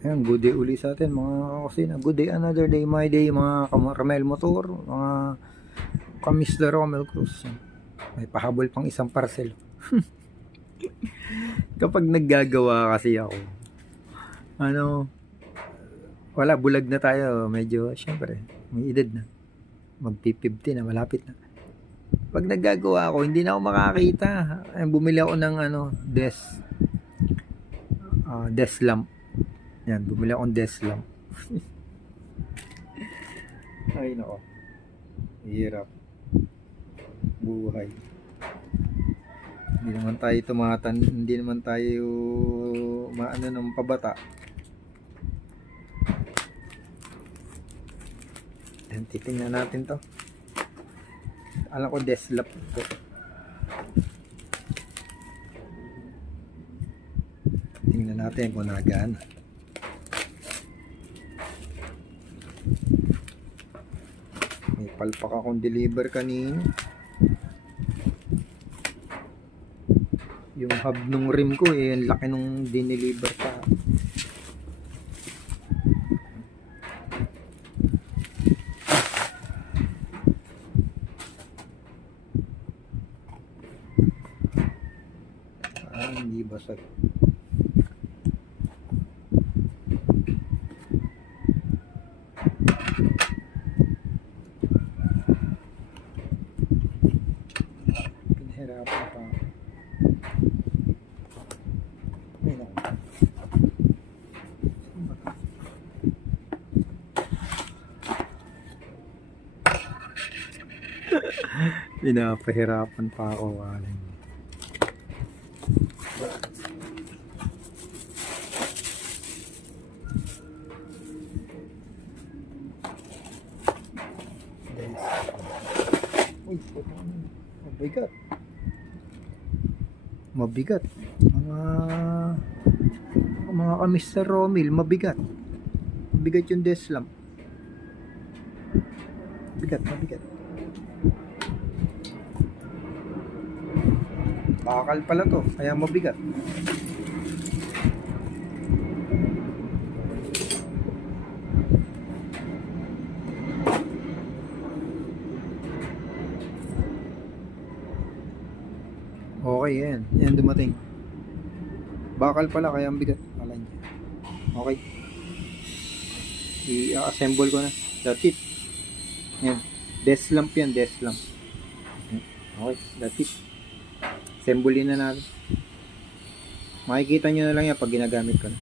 Ayan, good day uli sa atin mga kusina. Good day, another day, my day, mga Ramel Motor, mga Mr. Romel Cruz. May pahabol pang isang parcel. Kapag naggagawa kasi ako, wala, bulag na tayo. Medyo, syempre, may edad na. Mag-50 na, malapit na. Pag naggagawa ako, hindi na ako makakita. Bumili ako ng desk lamp. Yan, bumili akong desk lamp. Ay, nako. Hirap. Buhay. Hindi naman tayo maano ng pabata. Yan, titingnan natin to. Alam ko desk lamp to. Tingnan natin kung nagana. May palpak akong deliver kanina. Yung hub nung rim ko ang laki nung dineliver pa. Hindi basag. Pinahirapan pa. Pinapahirapan pa ako. Uy, mabigat. Mabigat. Mga Mr. Romil, mabigat. Mabigat yung desk lamp. Mabigat. Bakal pala to, kaya mabigat. Okay, yan. Yan dumating. Bakal pala, kaya ang bigat. Kala niya. Okay. I-assemble ko na. That's it. Yan. Desk lamp yan, desk lamp. Okay, that's it. Assemblein na natin. Makikita nyo na lang yan pag ginagamit ko na.